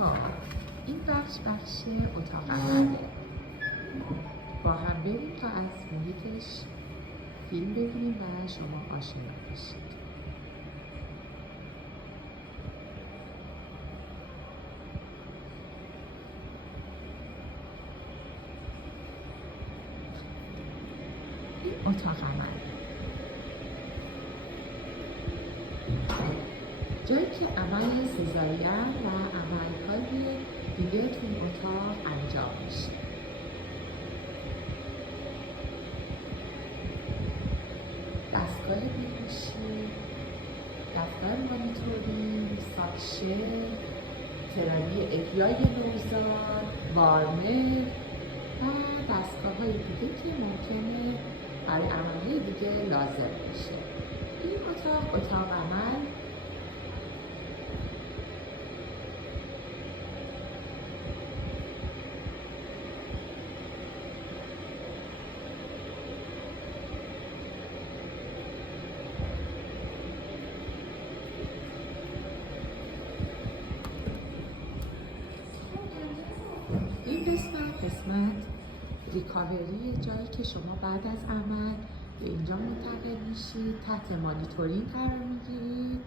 خب این بخش اتاق عمله. با هم بریم تا از محیطش فیلم ببینیم و شما آشنا بشید. این اتاق عمل، جایی که عمل سزارین و عملهای دیگه تو این اتاق انجام میشه. دستگاه بیهوشی، دفتر مانیتورینگ، ساکشن، تراپی احیای نوزاد، وارمر و دستگاه‌های دیگه که ممکنه برای عملهای دیگه لازم باشه. این اتاق عمل قسمت ریکاوری، جایی که شما بعد از عمل به اینجا منتقل میشید، تحت مانیتورینگ قرار میگیرید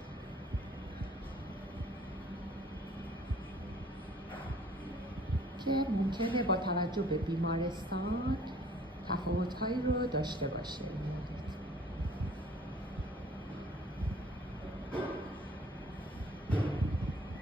که ممکنه با توجه به بیمارستان تفاوت‌هایی رو داشته باشه.